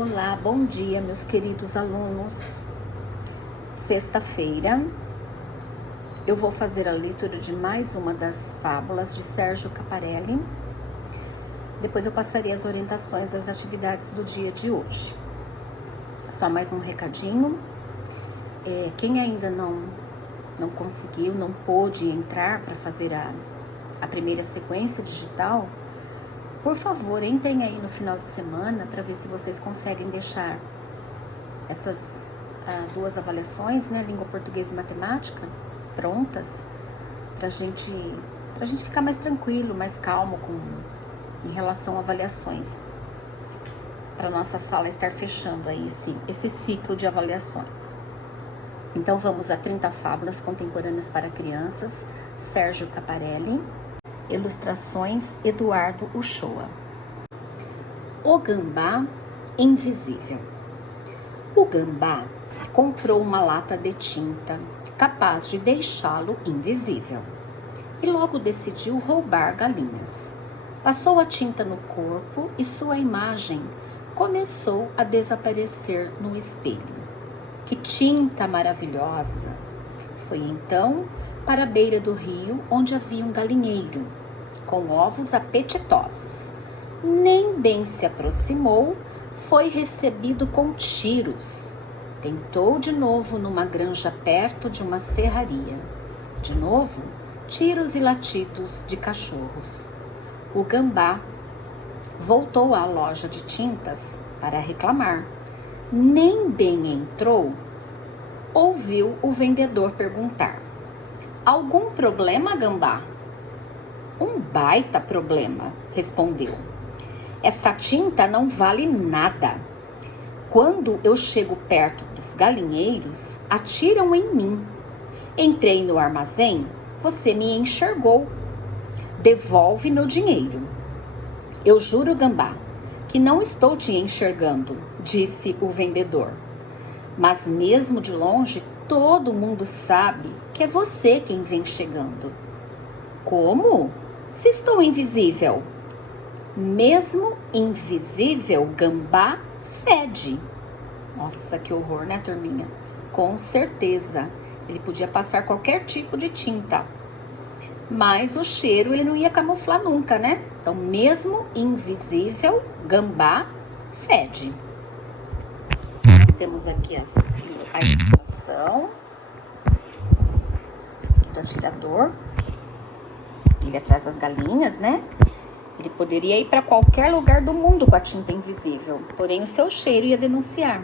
Olá, bom dia, meus queridos alunos. Sexta-feira, eu vou fazer a leitura de mais uma das fábulas de Sérgio Caparelli. Depois eu passarei as orientações das atividades do dia de hoje. Só mais um recadinho. Quem ainda não conseguiu, não pôde entrar para fazer a primeira sequência digital, por favor, entrem aí no final de semana para ver se vocês conseguem deixar essas duas avaliações, né, língua portuguesa e matemática, prontas, pra gente ficar mais tranquilo, mais calmo em relação a avaliações, para nossa sala estar fechando aí esse ciclo de avaliações. Então vamos a 30 fábulas contemporâneas para crianças, Sérgio Caparelli. Ilustrações Eduardo Uchoa. O gambá invisível. O gambá comprou uma lata de tinta capaz de deixá-lo invisível e logo decidiu roubar galinhas. Passou a tinta no corpo e sua imagem começou a desaparecer no espelho. Que tinta maravilhosa! Foi então para a beira do rio, onde havia um galinheiro com ovos apetitosos. Nem bem se aproximou, foi recebido com tiros. Tentou de novo numa granja perto de uma serraria. De novo, tiros e latidos de cachorros. O gambá voltou à loja de tintas para reclamar. Nem bem entrou, ouviu o vendedor perguntar: "Algum problema, gambá?" "Um baita problema", respondeu. "Essa tinta não vale nada. Quando eu chego perto dos galinheiros, atiram em mim. Entrei no armazém, você me enxergou. Devolve meu dinheiro." "Eu juro, gambá, que não estou te enxergando", disse o vendedor. "Mas mesmo de longe, todo mundo sabe que é você quem vem chegando." "Como? Se estou invisível?" "Mesmo invisível, gambá fede." Nossa, que horror, né, turminha? Com certeza, ele podia passar qualquer tipo de tinta, mas o cheiro ele não ia camuflar nunca, né? Então, mesmo invisível, gambá fede. Nós temos aqui a ilustração do atirador. Ele atrás das galinhas, né? Ele poderia ir para qualquer lugar do mundo com a tinta invisível, porém o seu cheiro ia denunciar.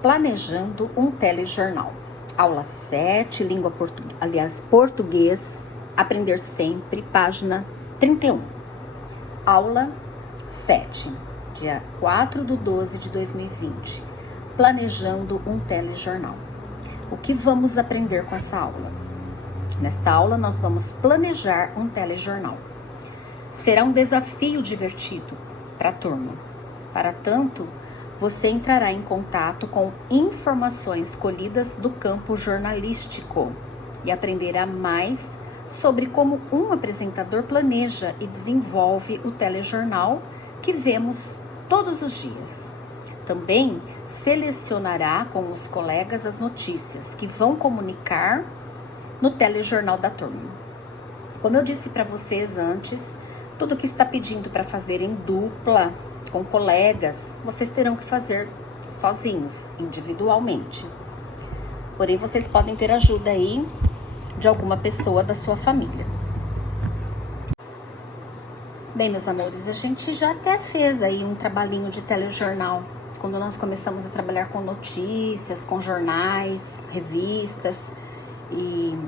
Planejando um telejornal. Aula 7, língua portuguesa, português, aprender sempre, página 31. Aula 7, dia 4/12/2020. Planejando um telejornal. O que vamos aprender com essa aula? Nesta aula, nós vamos planejar um telejornal. Será um desafio divertido para a turma. Para tanto, você entrará em contato com informações colhidas do campo jornalístico e aprenderá mais sobre como um apresentador planeja e desenvolve o telejornal que vemos todos os dias. Também selecionará com os colegas as notícias que vão comunicar no telejornal da turma. Como eu disse para vocês antes, tudo que está pedindo para fazer em dupla, com colegas, vocês terão que fazer sozinhos, individualmente. Porém, vocês podem ter ajuda aí de alguma pessoa da sua família. Bem, meus amores, a gente já até fez aí um trabalhinho de telejornal, quando nós começamos a trabalhar com notícias, com jornais, revistas, e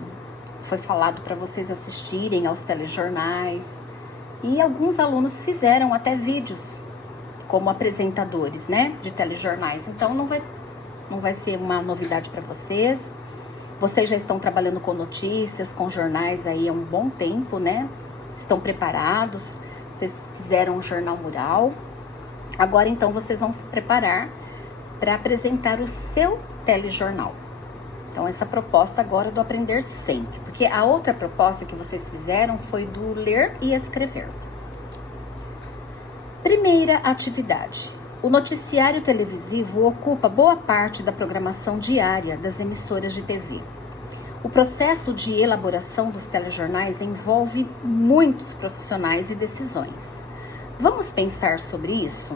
foi falado para vocês assistirem aos telejornais, e alguns alunos fizeram até vídeos como apresentadores, né, de telejornais. Então não vai ser uma novidade para vocês. Vocês já estão trabalhando com notícias, com jornais aí há um bom tempo, né? Estão preparados. Vocês fizeram um jornal mural. Agora então vocês vão se preparar para apresentar o seu telejornal. Então essa proposta agora do aprender sempre, porque a outra proposta que vocês fizeram foi do ler e escrever. Primeira atividade. O noticiário televisivo ocupa boa parte da programação diária das emissoras de TV. O processo de elaboração dos telejornais envolve muitos profissionais e decisões. Vamos pensar sobre isso?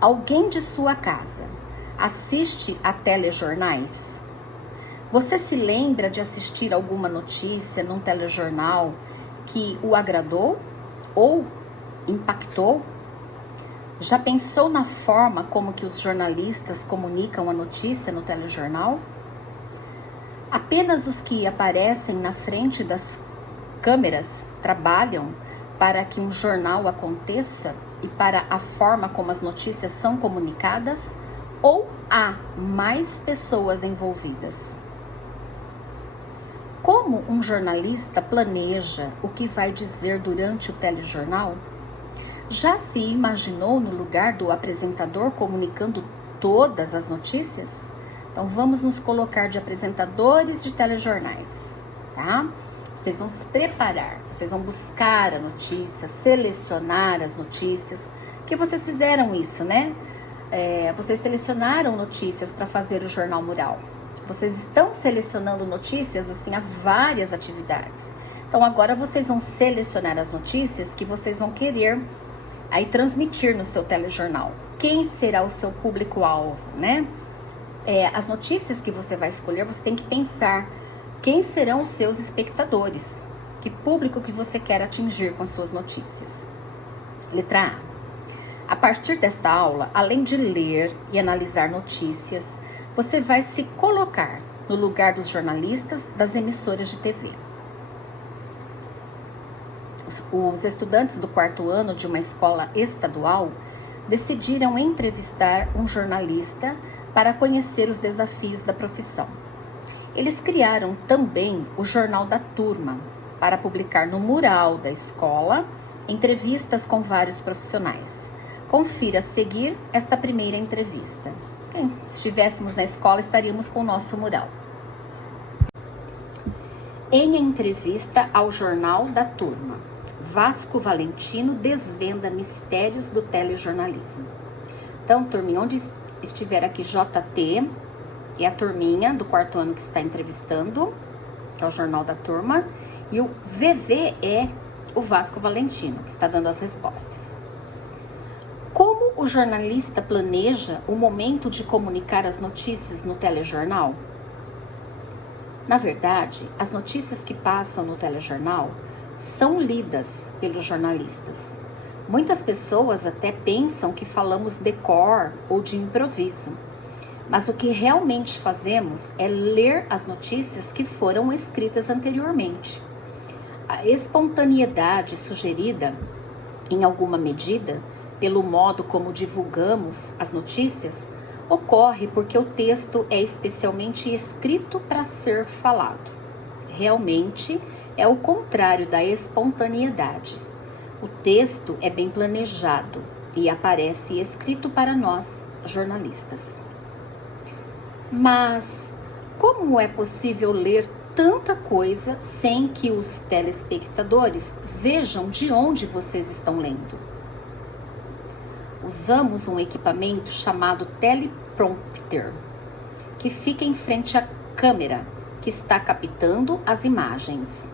Alguém de sua casa assiste a telejornais? Você se lembra de assistir alguma notícia num telejornal que o agradou ou impactou? Já pensou na forma como que os jornalistas comunicam a notícia no telejornal? Apenas os que aparecem na frente das câmeras trabalham para que um jornal aconteça e para a forma como as notícias são comunicadas? Ou há mais pessoas envolvidas? Como um jornalista planeja o que vai dizer durante o telejornal? Já se imaginou no lugar do apresentador comunicando todas as notícias? Então vamos nos colocar de apresentadores de telejornais, tá? Vocês vão se preparar, vocês vão buscar a notícia, selecionar as notícias, que vocês fizeram isso, né? Vocês selecionaram notícias para fazer o Jornal Mural. Vocês estão selecionando notícias, assim, há várias atividades. Então agora vocês vão selecionar as notícias que vocês vão querer aí transmitir no seu telejornal. Quem será o seu público-alvo, né? As notícias que você vai escolher, você tem que pensar quem serão os seus espectadores, que público que você quer atingir com as suas notícias. Letra A. A partir desta aula, além de ler e analisar notícias, você vai se colocar no lugar dos jornalistas das emissoras de TV. Os estudantes do 4º ano de uma escola estadual decidiram entrevistar um jornalista para conhecer os desafios da profissão. Eles criaram também o Jornal da Turma para publicar no mural da escola entrevistas com vários profissionais. Confira a seguir esta primeira entrevista. Se estivéssemos na escola, estaríamos com o nosso mural. Em entrevista ao Jornal da Turma, Vasco Valentino desvenda mistérios do telejornalismo. Então, turminha, onde estiver aqui JT, é a turminha do 4º ano que está entrevistando, que é o Jornal da Turma, e o VV é o Vasco Valentino, que está dando as respostas. Como o jornalista planeja o momento de comunicar as notícias no telejornal? Na verdade, as notícias que passam no telejornal são lidas pelos jornalistas. Muitas pessoas até pensam que falamos de cor ou de improviso, mas o que realmente fazemos é ler as notícias que foram escritas anteriormente. A espontaneidade sugerida, em alguma medida, pelo modo como divulgamos as notícias, ocorre porque o texto é especialmente escrito para ser falado. Realmente, é o contrário da espontaneidade. O texto é bem planejado e aparece escrito para nós, jornalistas. Mas como é possível ler tanta coisa sem que os telespectadores vejam de onde vocês estão lendo? Usamos um equipamento chamado teleprompter, que fica em frente à câmera, que está captando as imagens.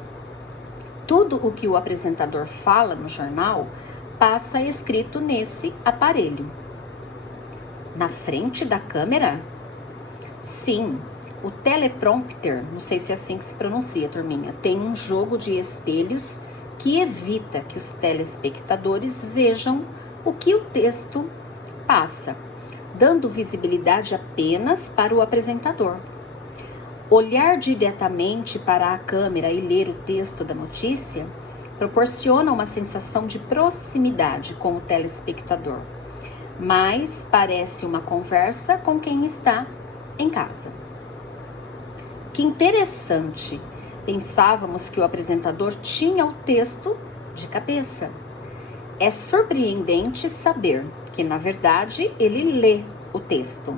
Tudo o que o apresentador fala no jornal passa escrito nesse aparelho. Na frente da câmera? Sim, o teleprompter, não sei se é assim que se pronuncia, turminha, tem um jogo de espelhos que evita que os telespectadores vejam o que o texto passa, dando visibilidade apenas para o apresentador. Olhar diretamente para a câmera e ler o texto da notícia proporciona uma sensação de proximidade com o telespectador, mas parece uma conversa com quem está em casa. Que interessante! Pensávamos que o apresentador tinha o texto de cabeça. É surpreendente saber que, na verdade, ele lê o texto.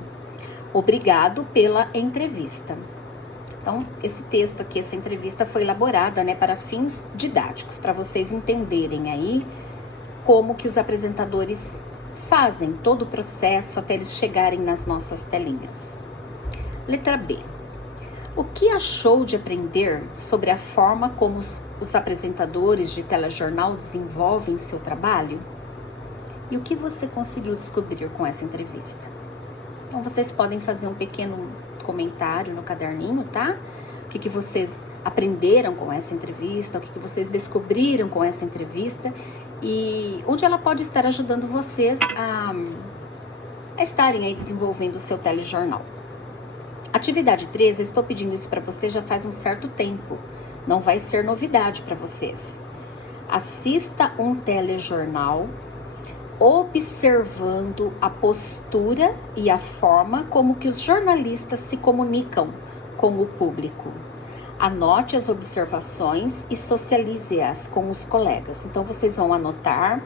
Obrigado pela entrevista. Então, esse texto aqui, essa entrevista foi elaborada, para fins didáticos, para vocês entenderem aí como que os apresentadores fazem todo o processo até eles chegarem nas nossas telinhas. Letra B. O que achou de aprender sobre a forma como os apresentadores de telejornal desenvolvem seu trabalho? E o que você conseguiu descobrir com essa entrevista? Então, vocês podem fazer um pequeno comentário no caderninho, tá? O que vocês aprenderam com essa entrevista, o que vocês descobriram com essa entrevista e onde ela pode estar ajudando vocês a estarem aí desenvolvendo o seu telejornal. Atividade 3, eu estou pedindo isso para vocês já faz um certo tempo, não vai ser novidade para vocês. Assista um telejornal observando a postura e a forma como que os jornalistas se comunicam com o público. Anote as observações e socialize-as com os colegas. Então, vocês vão anotar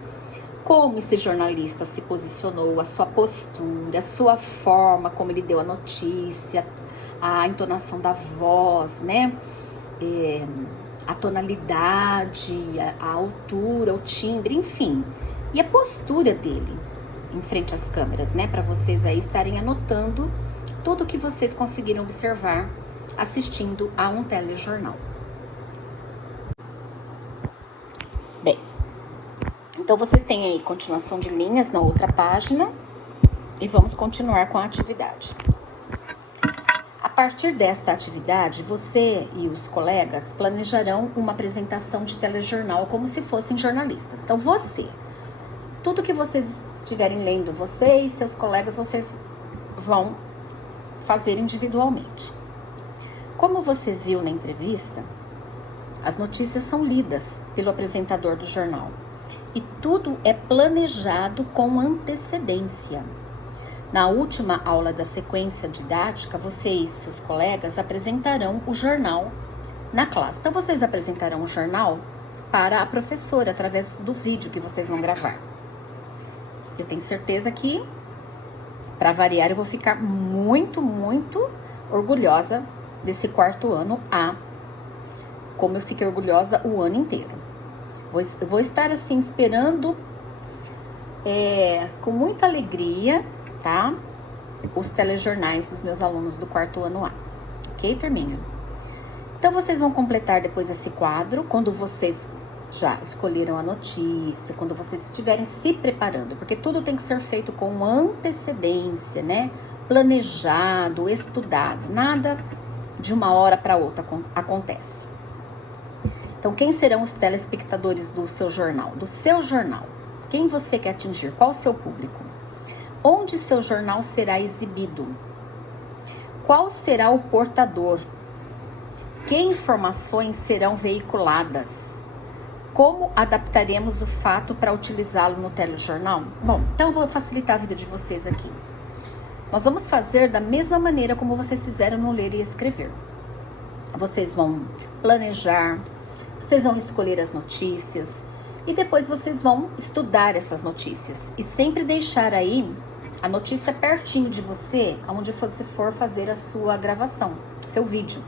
como esse jornalista se posicionou, a sua postura, a sua forma, como ele deu a notícia, a entonação da voz, né? A tonalidade, a altura, o timbre, enfim. E a postura dele em frente às câmeras, né? Para vocês aí estarem anotando tudo o que vocês conseguiram observar assistindo a um telejornal. Bem, então vocês têm aí continuação de linhas na outra página e vamos continuar com a atividade. A partir desta atividade, você e os colegas planejarão uma apresentação de telejornal como se fossem jornalistas. Então tudo que vocês estiverem lendo, você e seus colegas, vocês vão fazer individualmente. Como você viu na entrevista, as notícias são lidas pelo apresentador do jornal e tudo é planejado com antecedência. Na última aula da sequência didática, você e seus colegas apresentarão o jornal na classe. Então, vocês apresentarão o jornal para a professora através do vídeo que vocês vão gravar. Eu tenho certeza que, para variar, eu vou ficar muito, muito orgulhosa desse quarto ano A, como eu fiquei orgulhosa o ano inteiro. Eu vou estar assim esperando com muita alegria, tá? Os telejornais dos meus alunos do quarto ano A. Ok, turminha? Então, vocês vão completar depois esse quadro, quando vocês já escolheram a notícia, quando vocês estiverem se preparando, porque tudo tem que ser feito com antecedência, né? Planejado, estudado, nada de uma hora para outra acontece. Então, quem serão os telespectadores do seu jornal? Do seu jornal. Quem você quer atingir? Qual o seu público? Onde seu jornal será exibido? Qual será o portador? Que informações serão veiculadas? Como adaptaremos o fato para utilizá-lo no telejornal? Bom, então eu vou facilitar a vida de vocês aqui. Nós vamos fazer da mesma maneira como vocês fizeram no ler e escrever. Vocês vão planejar, vocês vão escolher as notícias e depois vocês vão estudar essas notícias. E sempre deixar aí a notícia pertinho de você, onde você for fazer a sua gravação, seu vídeo.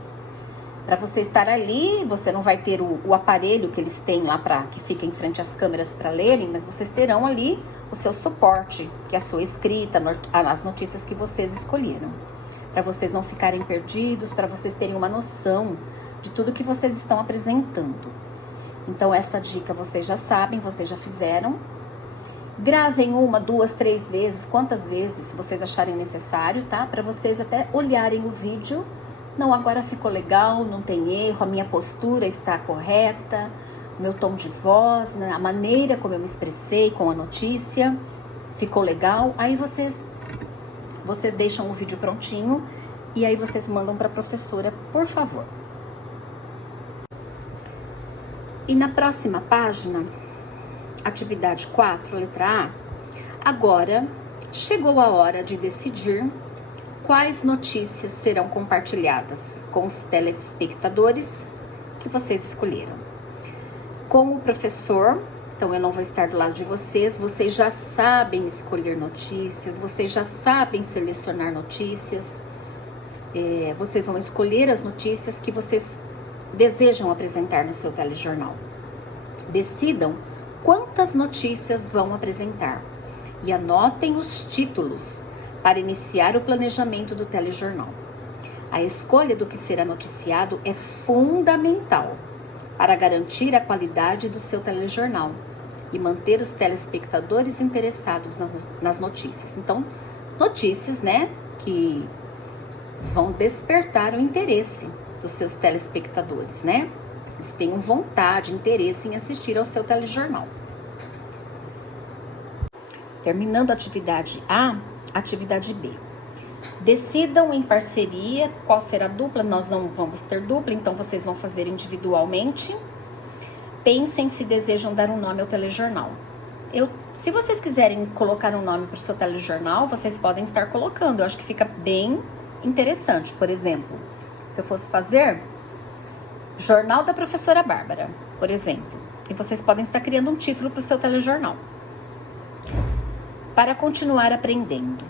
Para você estar ali, você não vai ter o aparelho que eles têm lá que fica em frente às câmeras para lerem, mas vocês terão ali o seu suporte, que é a sua escrita, as notícias que vocês escolheram. Para vocês não ficarem perdidos, para vocês terem uma noção de tudo que vocês estão apresentando. Então, essa dica vocês já sabem, vocês já fizeram. Gravem 1, 2, 3 vezes, quantas vezes vocês acharem necessário, tá? Para vocês até olharem o vídeo. Não, agora ficou legal, não tem erro, a minha postura está correta, o meu tom de voz, né, a maneira como eu me expressei com a notícia, ficou legal. Aí vocês deixam o vídeo prontinho e aí vocês mandam para a professora, por favor. E na próxima página, atividade 4, letra A, agora chegou a hora de decidir quais notícias serão compartilhadas com os telespectadores que vocês escolheram. Com o professor, então eu não vou estar do lado de vocês, vocês já sabem escolher notícias, vocês já sabem selecionar notícias, vocês vão escolher as notícias que vocês desejam apresentar no seu telejornal. Decidam quantas notícias vão apresentar e anotem os títulos para iniciar o planejamento do telejornal. A escolha do que será noticiado é fundamental para garantir a qualidade do seu telejornal e manter os telespectadores interessados nas notícias. Então, notícias, né, que vão despertar o interesse dos seus telespectadores, né? Eles tenham vontade, interesse em assistir ao seu telejornal. Terminando a atividade A, atividade B. Decidam em parceria qual será a dupla. Nós não vamos ter dupla, então vocês vão fazer individualmente. Pensem se desejam dar um nome ao telejornal. Se vocês quiserem colocar um nome para o seu telejornal, vocês podem estar colocando. Eu acho que fica bem interessante. Por exemplo, se eu fosse fazer Jornal da Professora Bárbara, por exemplo, e vocês podem estar criando um título para o seu telejornal. Para continuar aprendendo,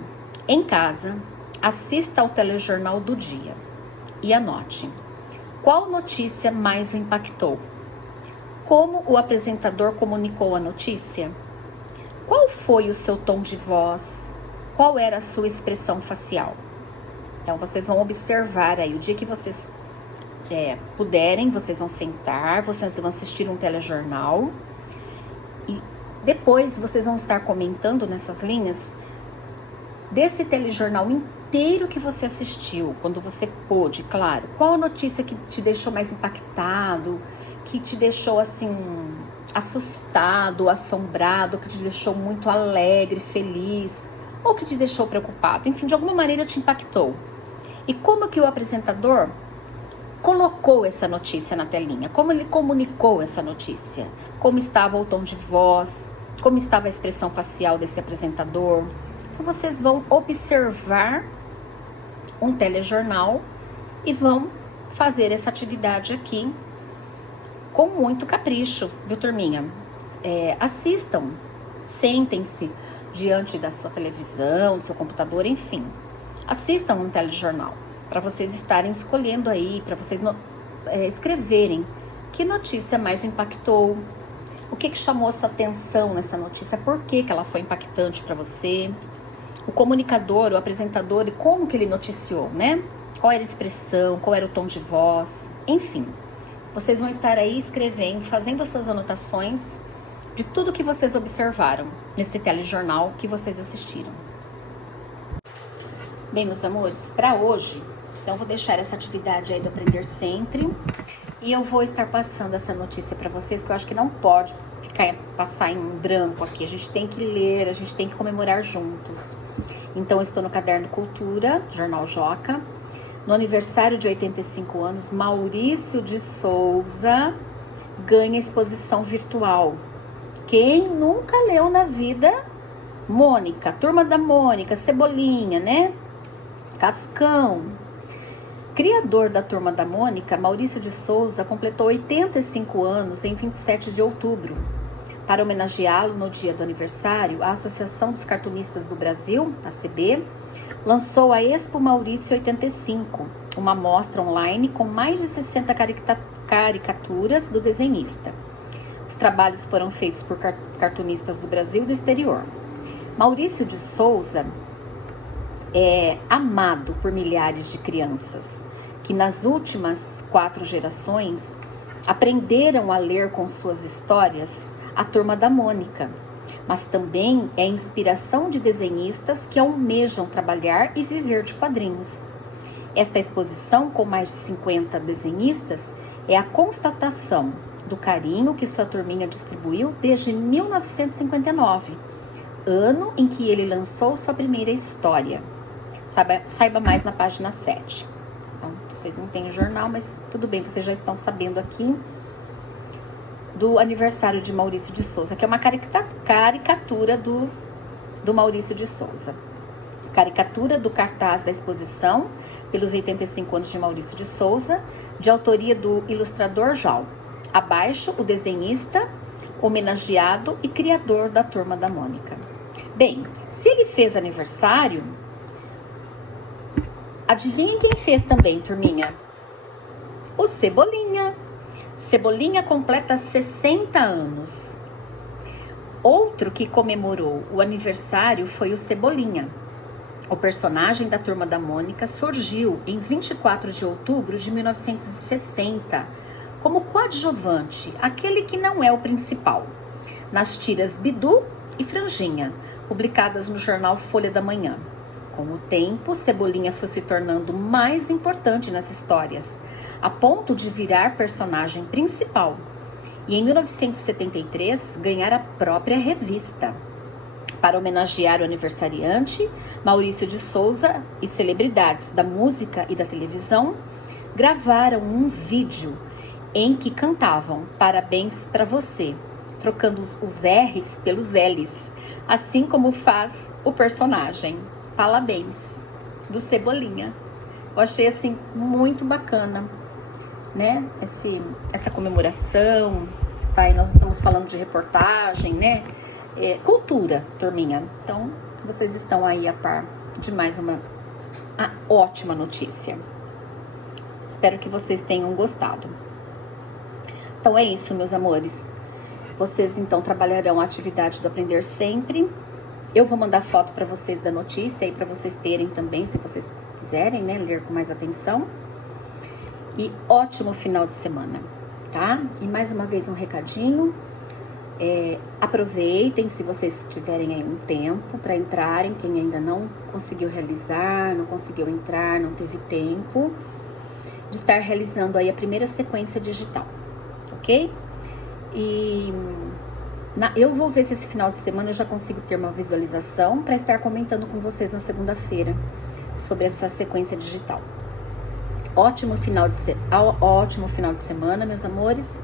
em casa, assista ao telejornal do dia e anote qual notícia mais o impactou. Como o apresentador comunicou a notícia? Qual foi o seu tom de voz? Qual era a sua expressão facial? Então, vocês vão observar aí, o dia que vocês puderem, vocês vão sentar, vocês vão assistir um telejornal e depois vocês vão estar comentando nessas linhas desse telejornal inteiro que você assistiu, quando você pôde, claro. Qual a notícia que te deixou mais impactado, que te deixou assim assustado, assombrado, que te deixou muito alegre, feliz, ou que te deixou preocupado, enfim, de alguma maneira te impactou. E como que o apresentador colocou essa notícia na telinha, como ele comunicou essa notícia, como estava o tom de voz, como estava a expressão facial desse apresentador. Então vocês vão observar um telejornal e vão fazer essa atividade aqui com muito capricho, viu, turminha? Assistam, sentem-se diante da sua televisão, do seu computador, enfim. Assistam um telejornal, para vocês estarem escolhendo aí, para vocês escreverem que notícia mais impactou, o que chamou a sua atenção nessa notícia, por que ela foi impactante para você, o comunicador, o apresentador, e como que ele noticiou, né? Qual era a expressão, qual era o tom de voz, enfim. Vocês vão estar aí escrevendo, fazendo as suas anotações de tudo que vocês observaram nesse telejornal que vocês assistiram. Bem, meus amores, para hoje, então vou deixar essa atividade aí do Aprender Sempre e eu vou estar passando essa notícia para vocês, que eu acho que não pode passar em branco aqui. A gente tem que ler, a gente tem que comemorar juntos. Então, eu estou no Caderno Cultura, Jornal Joca. No aniversário de 85 anos, Maurício de Souza ganha exposição virtual. Quem nunca leu na vida? Mônica, Turma da Mônica, Cebolinha, né? Cascão. Criador da Turma da Mônica, Maurício de Souza completou 85 anos em 27 de outubro. Para homenageá-lo no dia do aniversário, a Associação dos Cartunistas do Brasil, ACB, lançou a Expo Maurício 85, uma mostra online com mais de 60 caricaturas do desenhista. Os trabalhos foram feitos por cartunistas do Brasil e do exterior. Maurício de Souza é amado por milhares de crianças, que nas últimas 4 gerações aprenderam a ler com suas histórias a Turma da Mônica, mas também é inspiração de desenhistas que almejam trabalhar e viver de quadrinhos. Esta exposição, com mais de 50 desenhistas, é a constatação do carinho que sua turminha distribuiu desde 1959, ano em que ele lançou sua primeira história. Saiba mais na página 7. Então, vocês não têm o jornal, mas tudo bem, vocês já estão sabendo aqui do aniversário de Maurício de Souza, que é uma caricatura do Maurício de Souza. Caricatura do cartaz da exposição, pelos 85 anos de Maurício de Souza, de autoria do ilustrador Jal. Abaixo, o desenhista, homenageado e criador da Turma da Mônica. Bem, se ele fez aniversário, adivinhem quem fez também, turminha? O Cebolinha. Cebolinha completa 60 anos. Outro que comemorou o aniversário foi o Cebolinha. O personagem da Turma da Mônica surgiu em 24 de outubro de 1960 como coadjuvante, aquele que não é o principal, nas tiras Bidu e Franjinha, publicadas no jornal Folha da Manhã. Com o tempo, Cebolinha foi se tornando mais importante nas histórias, a ponto de virar personagem principal. E em 1973, ganhar a própria revista. Para homenagear o aniversariante, Maurício de Souza e celebridades da música e da televisão gravaram um vídeo em que cantavam "Parabéns pra você", trocando os R's pelos L's, assim como faz o personagem "Parabéns" do Cebolinha. Eu achei assim muito bacana, né? Essa comemoração, está aí, nós estamos falando de reportagem, né? Cultura, turminha. Então, vocês estão aí a par de mais uma ótima notícia. Espero que vocês tenham gostado. Então é isso, meus amores. Vocês então trabalharão a atividade do Aprender Sempre. Eu vou mandar foto para vocês da notícia aí para vocês terem também, se vocês quiserem, né, ler com mais atenção. E ótimo final de semana, tá? E mais uma vez um recadinho. Aproveitem, se vocês tiverem aí um tempo para entrarem, quem ainda não conseguiu realizar, não conseguiu entrar, não teve tempo, de estar realizando aí a primeira sequência digital, ok? E eu vou ver se esse final de semana eu já consigo ter uma visualização para estar comentando com vocês na segunda-feira sobre essa sequência digital. Ótimo final de semana, meus amores.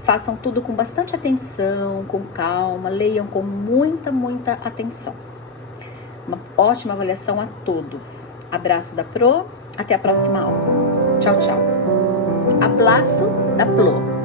Façam tudo com bastante atenção, com calma, leiam com muita atenção. Uma ótima avaliação a todos. Abraço da Pro, até a próxima aula. Tchau, tchau. Abraço da Pro.